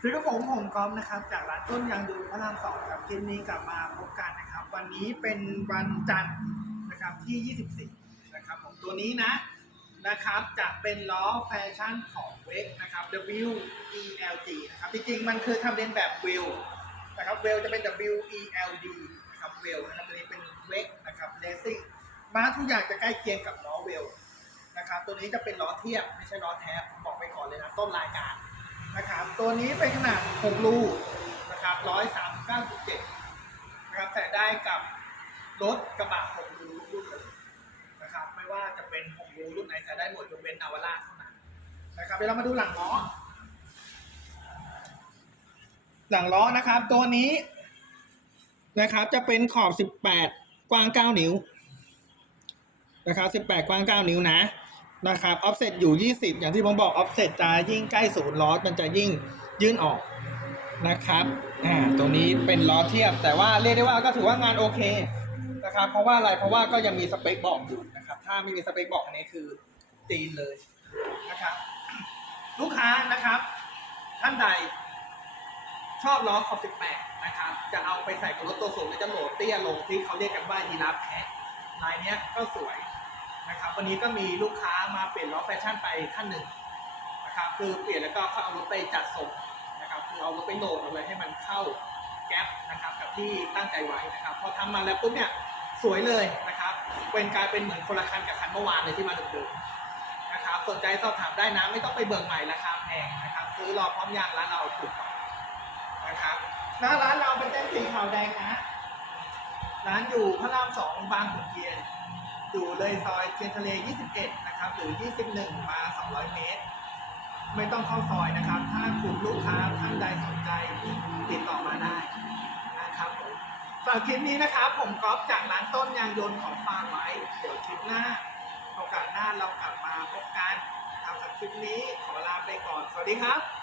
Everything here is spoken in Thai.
คือกับผมผมก๊อฟนะครับ จากร้านต้นยางดูพระรามสองครับคลิปนี้กลับมาพบกันนะครับ วันนี้เป็นวันจันทร์นะครับที่ 24 นะครับผมตัวนี้นะนะครับจะเป็นล้อแฟชั่นของเวกนะครับ W E L G นะครับจริงๆ มันคือทำเลียนแบบเวลนะครับเวลจะเป็น W E L D นะครับเวลนะครับตัวนี้เป็นเวกนะครับเลสซิ่งมาทุกอย่างจะใกล้เคียงกับล้อเวล นะครับตัวนี้จะเป็นล้อเทียบไม่ใช่ล้อแท้ผมบอกไปก่อนเลยนะต้นรายการนะครับตัวนี้เป็นขนาด6ลูกนะครับ139.7นะครับแต่ได้กับรถกระบะ6ลูกรุ่นเลยนะครับไม่ว่าจะเป็น6ลูกรุ่นไหนใส่ได้หมดยกเว้นนาวาร่าเท่านั้นนะครับเดี๋ยวเรามาดูหลังล้อ หลังล้อนะครับตัวนี้นะครับจะเป็นขอบ 18 กว้าง 9 นิ้วนะครับ 18 กว้าง 9 นิ้วนะ นะครับออฟเซตอยู่ 20 อย่างที่ผมบอกออฟเซตจะยิ่งใกล้ศูนย์ล้อมันจะยิ่งยื่นออกนะครับอ่าตรงนี้เป็นล้อเทียบ แต่ว่าเรียกได้ว่าก็ถือว่างานโอเคนะครับเพราะว่าอะไรเพราะว่าก็ยังมีสเปคบอกอยู่นะครับถ้าไม่มีสเปคบอกอันนี้คือจีนเลยนะครับลูกค้านะครับท่านใดชอบล้อขอบ 18 นะครับ จะเอาไปใส่กับรถตัวสูงหรือจะโหลดเตี้ยลงที่เขาเรียกกันว่ายีราฟแคะลายเนี้ยก็สวย นะครับวันนี้ก็มีลูกค้ามาเปลี่ยนล้อแฟชั่นไปท่านหนึ่งนะครับคือเปลี่ยนแล้วก็เขาเอารถไปจัดส่งนะครับคือเอารถไปโหลดเอาเลยให้มันเข้าแก๊ปนะครับกับที่ตั้งใจไว้นะครับพอทำมาแล้วปุ๊บเนี่ยสวยเลยนะครับเป็นกลายเป็นเหมือนคนละคันกับคันเมื่อวานเลยที่มาเดิมๆนะครับสนใจสอบถามได้นะไม่ต้องไปเบิกใหม่ราคาแพงนะครับซื้อรอพร้อมยางร้านเราถูกกว่านะครับหน้าร้านเราเป็นเต้นสีขาวแดงนะร้านอยู่พระรามสองบางขุนเทียน อยู่เลยซอยเทียนทะเล 21 นะครับ หรือ 21 มา 200 เมตร ไม่ต้องเข้าซอยนะครับ ถ้ากลุ่มลูกค้าท่านใดสนใจติดต่อมาได้นะครับผมสำหรับคลิปนี้นะครับ ผมก๊อฟจากร้านต้นยางยนต์ของฟาร์มไว้เดี๋ยวคลิปหน้าโอกาสหน้าเรากลับมาพบกันสำหรับคลิปนี้ขอลาไปก่อน สวัสดีครับ